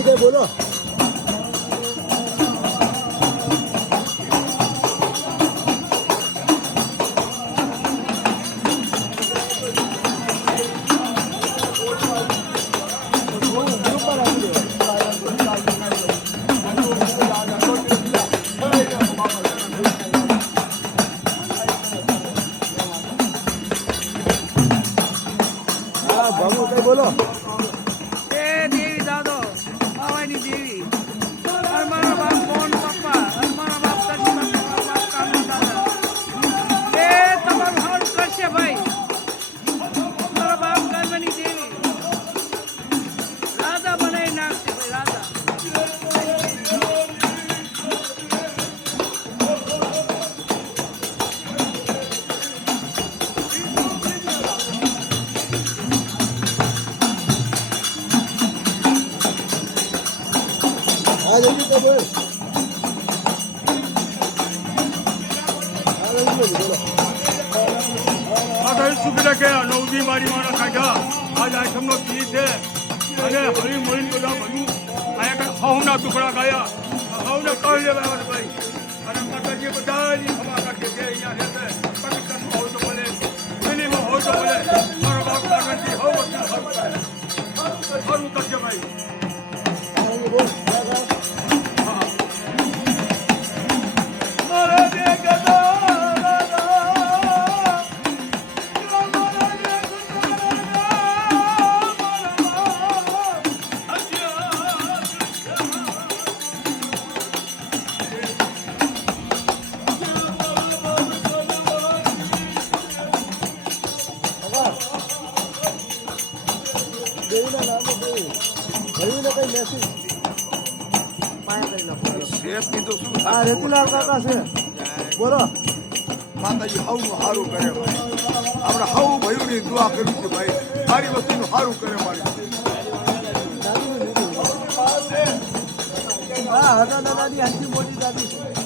ભાઈ બોલો. બોલો એ દેવી દાદો હવાની દેવી મારા બાપ મોહન પપ્પા મારા બાપ કરશી બાપા બાપ કામના દાદા એ તમારું સારું કરશે ભાઈ મારા બાપ ગર્વની દેવી રાજા બનાવી નાખશે ભાઈ રાજા સુખી કે નવજી મારી મારા કાઢ્યા આજ આશ્રમનો દી છે અને હળી મળીને બધા બધું અહીંયા હવના ટુકડા ગાયા હવને કહી લેવા ભાઈ અને માતાજી બધાની ખમા કાઢી કે અહીંયા રહેશે પાકિસ્તાનમાં હોય તો બોલે દિલ્હીમાં હોય તો બોલે મારો બાપ કાગળથી હવ બધું સારું કરશે ભાઈ દેવીના નામે કઈ ભાઈને કઈ મેસેજ શેફ કીધું શું હા રેતીલાલ કાકા છે બોલો. માતાજી હવનું સારું કરે ભાઈ આપણે હવ ભયુની દુઆ કરી છે ભાઈ મારી વસ્તુનું સારું કરે મારી હા હતા દાદાની આટલી મોટી દાદી છે.